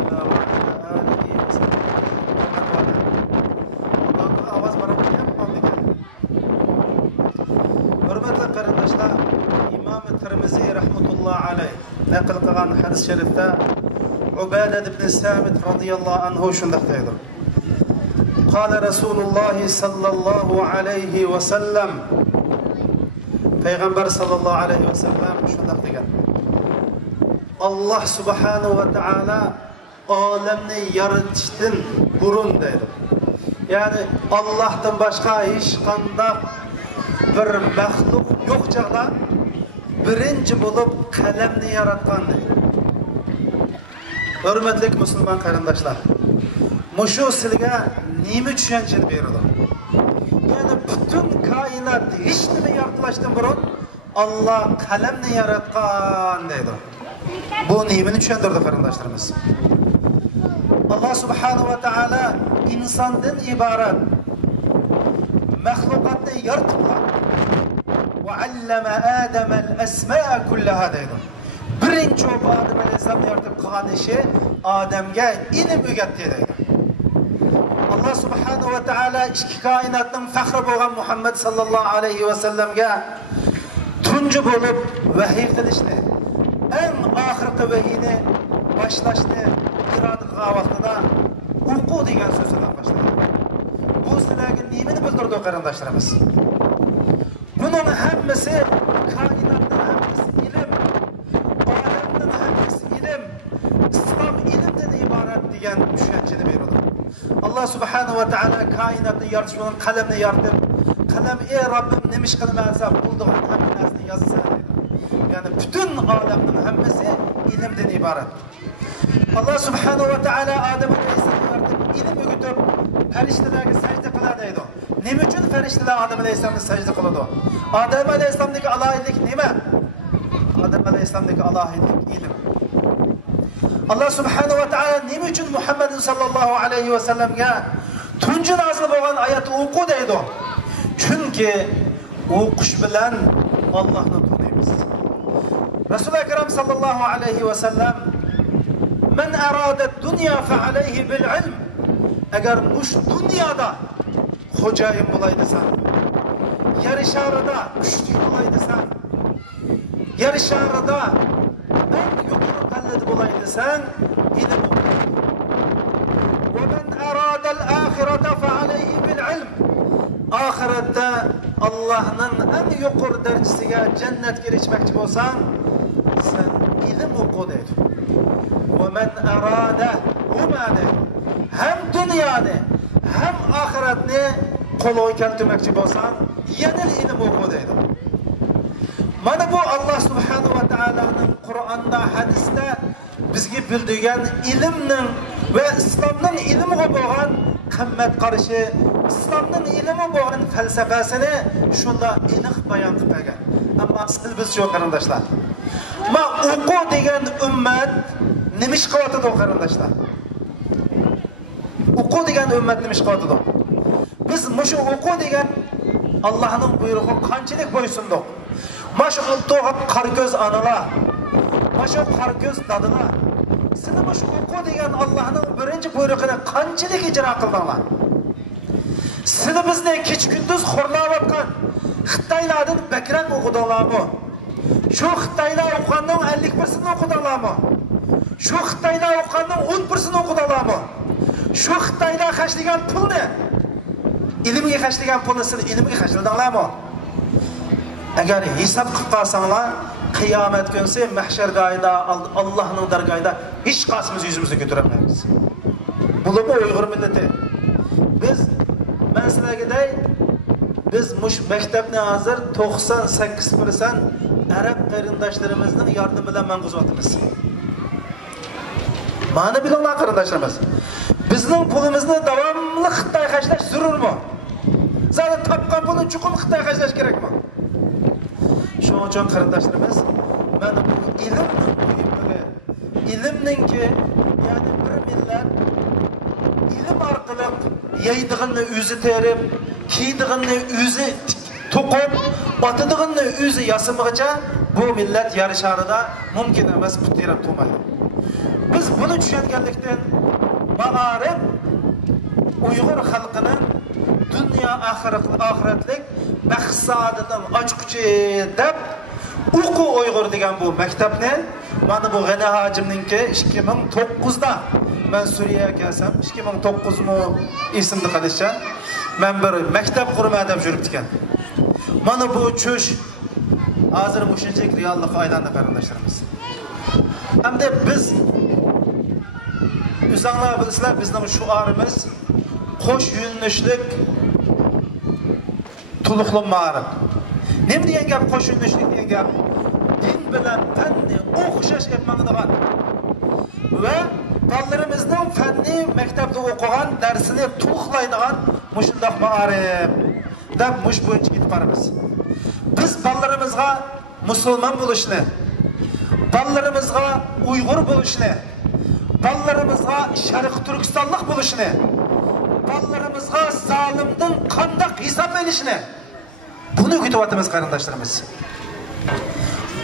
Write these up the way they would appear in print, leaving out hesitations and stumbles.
الله وعلى آله وسلم. Avaz baramayapti. Hurmatli qarindoshlar, Imom Tirmiziy rahmatullohi alayh naql qilgan hadis sharifda Ubada ibn Samit radhiyallohu anhu shunday deydi. Qala Rasululloh sallallohu alayhi va sallam, payg'ambar sallallohu alayhi va sallam shunday degan. Allah subhanahu va taala olamni yaratishdan burun deydi. Ya'ni Allohdan boshqa hech qanday bir maxluq yo'q chaqda birinchi bo'lib qalamni yaratgan deydi. Hurmatli musulmon qarindoshlar, mushu sizga nima tushunchani beradi? Ya'ni butun koinot hech nima yaratilishdan burun Alloh qalamni yaratgan deydi. Bu nimani tushuntirdi qarindoshlarimiz? Allah subhanahu va taala insondan iborat maxluqotni yaratgan va allama Adama al-asma'a kullaha deydi. Birinchi Odam alayhisalomni yaratib qilgan ishi Odamga ilm o'rgatdi deydi. Allah subhanahu va taala ikki koinotning faxri bo'lgan Muhammad sallallohu alayhi va sallamga tunji bo'lib vahiy qilishni, eng oxirgi vahiyni boshlashni iroda qilgan vaqtida o'qu degan so'zdan boshladi. Bu sizlarga nimani bildirdi qarindoshlarimiz? Buning hammasi koinotning hammasi ilm, olamning hammasi ilm, islom ilmdan iborat degan tushunchani beradi. Allah subhanahu va taala koinotni yaratish bilan qalamni yaratib, qalam ey Robbim nima ish qilmasam bo'ldigan hamma narsani yozsa deydi. Ya'ni butun olamning hammasi ilmdan iborat. Allah subhanahu va taala Odam alayhisalomni yaratib, ilm o'rgatib, farishtalarga sajda qiladi deydi. Nima uchun farishtalar Odam alayhisalomga sajda qiladi? Odam alayhisalomning alohidlik nima? Odam alayhisalomning alohidlik ilm. Allah subhanahu va taala nima uchun Muhammad sallallohu alayhi va sallamga tunji nozil bo'lgan oyatni o'qu deydi? Chunki o'qish bilan Allohni taniymiz. Rasululloh akram sallallohu alayhi va sallam "Men arada dunya fa alayhi bil ilm." Agar mush dunyoda xo'jayin bo'laydisan, yer sharida kuchli bo'laydisan, yer sharida eng yuqori qallid bo'laydisan, ilm o'qi. "Va men arada al-akhirata fa alayhi bil ilm." Oxiratda Allohning eng yuqori darajasiga jannatga erishmoqchi bo'lsan, sen ilm o'qi deydi. "Va men arada umani" hem dünyani hem ahiretni qo'lga keltirmoqchi bo'lsan, yana ilm o'qi deydi. Mana bu Allah subhanahu va taolaning Qur'onda, hadisda bizga bildirgan ilmning va islomning ilmiga bo'lgan qimmat qarashi, islomning ilmi bo'lgan falsafasini shunda aniq bayon qilib bergan. Ammo siz biz yo'q qarindoshlar. Ma o'qu degan ummat nima ish qilyapti qarindoshlar? O'qu degan ummat nima ish qilyapti? Biz mushu o'qu degan Allohning buyrug'iga qanchalik bo'ysundik? Mashu o'lto'g'at qarko'z onalar, mashu qarko'z dadalar, sizlar mushu o'qu degan Allohning birinchi buyrug'ini qanchalik ijro qildinglar? Sizlar bizni kech-kunduz xo'rlayotgan Xitoylardan bakrak o'qidinglarmi? Shu Xitoylar o'qiganning 50%ni o'qidinglarmi? Shu Xitoylar o'qiganning 10%ni o'qidinglarmi? Shu Xitoylar xashlagan pulni, ilmga xashlagan pulni siz ilmga xashladinglarmi? Agar hisob qilib qolsanglar, qiyomat kunsi mahshargohida Allohning dargohida hech qasimiz yuzimizni ko'tarolmaymiz. Bularni Uyg'ur millati. Men sizlarga biz mush maktabni hozir 98% arab qarindoshlarimizning yordami bilan mang'uzyapmiz. Mana bilinglar qarindoshlarimiz. Bizning pulimizni davomli Xitoy xashlash zarurmi? Zaten topgan pulni chuqur Xitoy xashlash kerakmi? Shuning uchun qarindoshlarimiz, mana bu ilmning muhimligi, ilmningki, ya'ni bir millat ilm orqali yeydig'ini o'zi terib, kiydig'ini o'zi to'qib, otadig'ini o'zi yasamag'icha bu millat yer sharida mumkin emas putirab turmaydi. Biz bunu tushunganlikdan ma'arif Uyg'ur xalqining dunyo oxiratlik maqsadidan ochquchi deb o'quv Uyg'ur degan bu maktabni mana bu G'ani hojimninki 2009da men Suriyaga kelsam 2009 mu esimda qolishcha men bir maktab qurma deb yurib ekan. Mana bu cho'sh hozir mushunchalik reallikqa aylandi qarindoshlarimiz. Hamda biz o'zinglar bilsizlar bizning shuarimiz qo'sh yo'nalishlik to'liqli ma'rif. Nima degan gap qo'sh yo'nalishlik degan gap? Din bilan fanni o'xshash etmadigan va bolalarımızın fanni maktabda o'qigan darsini to'xlaydigan mushundaq ma'rif deb mush bo'yicha ketib boramiz. Biz bolalarımızga musulmon bo'lishni, bolalarımızga Uyg'ur bo'lishni, bolalarımızga Sharq Turkistonlik bo'lishni, bolalarımızga zolimdan qanday hisob berishni buni o'rgatyapmiz qarindoshlarimiz.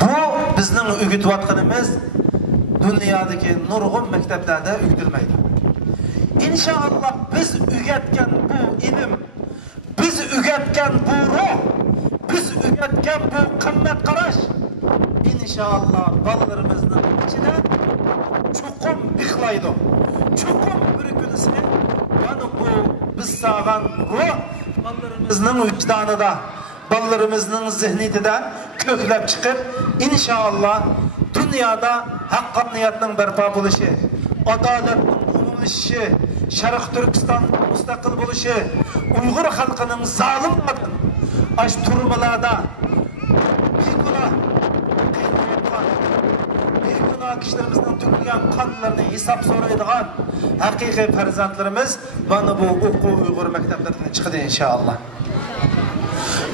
Bu bizning o'rgatyapganimiz dünyadaki nurg'un maktablarda o'rgatilmaydi. İnşallah biz o'rgatgan bu ilm, biz o'rgatgan bu ruh, biz o'rgatgan bu qimmat qarash inşallah bolalarimizning ichida chuqur bixlaydi. Chuqur bir kunisini mana bu biz sağan ruh bolalarimizning vicdanida, bolalarimizning zihniyatida ko'klab chiqib inşallah dünyada haqqoniyatning barpo bo'lishi, adolatning umumlashishi, Sharq Turkiston mustaqil bo'lishi, Uyg'ur xalqining zolimlardan ash turmalarda begunoh kishilarimizning to'kilgan qonlarini hisob so'raydigan haqiqiy farzandlarimiz mana bu o'quv Uyg'ur maktablaridan chiqadi inshaalloh.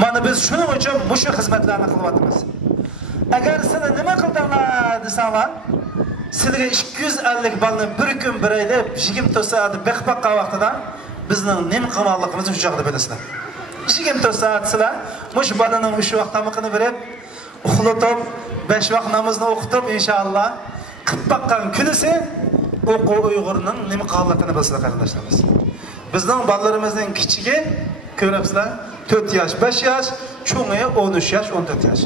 Mana biz shuning uchun mushu xizmatlarni qilyapmiz. Agar siz nima qildinglar desanglar, sizga 250 balni bir kun bir oyda 24 soat baqqa vaqtida bizning nima qilganligimizni shu joyda bilasizlar. 24 soat sizlar mush balaning uch vaqt tamoqini berib, uxlatib, 5 vaqt namozni o'qitib inshaalloh qilib baqqan kunisi o'quv Uyg'urning nima qilganligini bilasizlar qarindoshlarimiz. Bizning balalarimizning kichigi ko'ribsizlar 4 yosh, 5 yosh, cho'ngi 13 yosh, 14 yosh.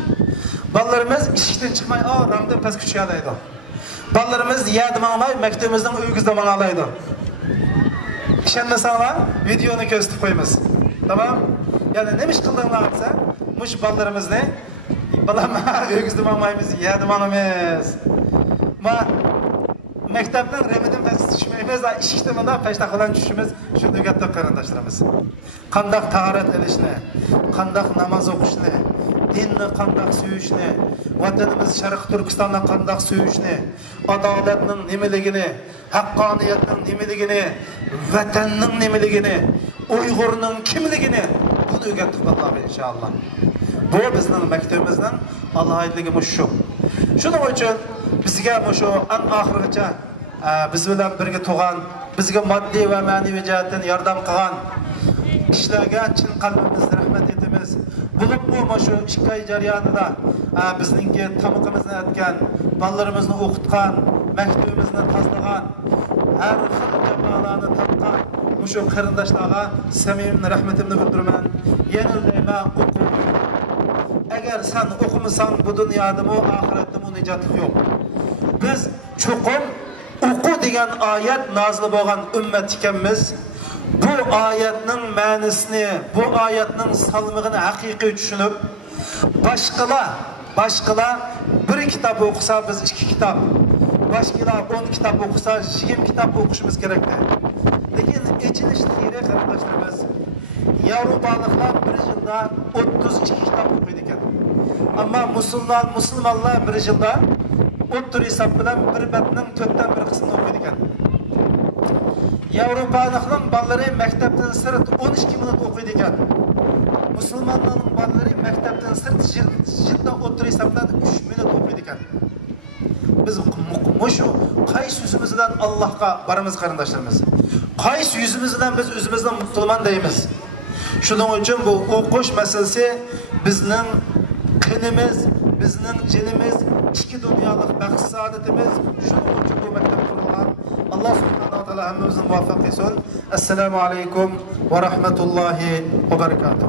Balalarımız işten çıkmay, ramda pes küçüğe alaydı. Balalarımız yadımamay, mektubimizden uyguzda bana alaydı. İşenmesenler, videonu gösterip koyumuz. Tamam? Yani neymiş kıldığınlarsa, muş balalarımız ne? Balama, uyguzda mamayımız, yadımamamız. Ma, mektepten remedim pes düşmeyimiz, işte bana peşte kalan düşümüz, şu dügatta karandaşlarımız. Kandak taharet edişine, kandak namaz okuşine, dinni qandoq suyishni, vatanimiz Sharq Turkistondan qandoq suyishni, adolatning nimaligini, haqqoniyatning nimaligini, vatanning nimaligini, Uyg'urning kimligini buni o'rgatib qolamiz inshaalloh. Bu bizning maktabimizning alohidligi shu. Shuning uchun bizga shu eng oxirigacha biz bilan birga tug'an, bizga moddiy va ma'naviy jihatdan yordam qilgan kishilarga chin qalbimizdan rahmat etamiz. Bulup bu şu işgay jarayonida bizningki tamoqimizni atgan, bolalarimizni o'qitgan, maktubimizni tozalagan, har xil jamoalarni topgan shu qarindoshlarga samimiy rahmatimni bildiraman. Yenilmayman o'qu. Agar sen o'qimasang bu dunyoda mu oxiratda mu nijot yo'q. Biz chuqur o'qu degan oyat nozil bo'lgan ummat ekanmiz. Bu ayetning ma'nosini, bu ayetning salmig'ini haqiqiy tushunib, boshqalar bir kitob o'qisa biz 2 kitob, boshqalar 10 kitob o'qisa 20 kitob o'qishimiz kerak. Lekin echilish xiyri qarindoshlarimiz, Yevropaliklar bir yilda 32 kitob o'qiydi ekan. Ammo musulmonlar bir yilda o'ttir hisob bilan bir batning 4dan 1 qismini o'qiydi ekan. Yevropalikning bolalari maktabdan sirt 12 minut o'qiydi ekan. Musulmonlarning bolalari maktabdan sirt yilda o'ttir hisob bilan 3 minut o'qiydi ekan. Biz mushu qaysi yuzimiz bilan Allohga boramiz qarindoshlarimiz? Qaysi yuzimiz bilan biz o'zimizni musulmon deymiz? Shuning uchun bu o'qish masalasi bizning qinimiz, bizning jinimiz, ikki dunyolik maqsadimiz. Shuning uchun bu maktab qurilgan. alloh subhanahu va taolo hammamizni muvaffaq qilsin. Assalomu alaykum va rahmatullohi va barakatuh.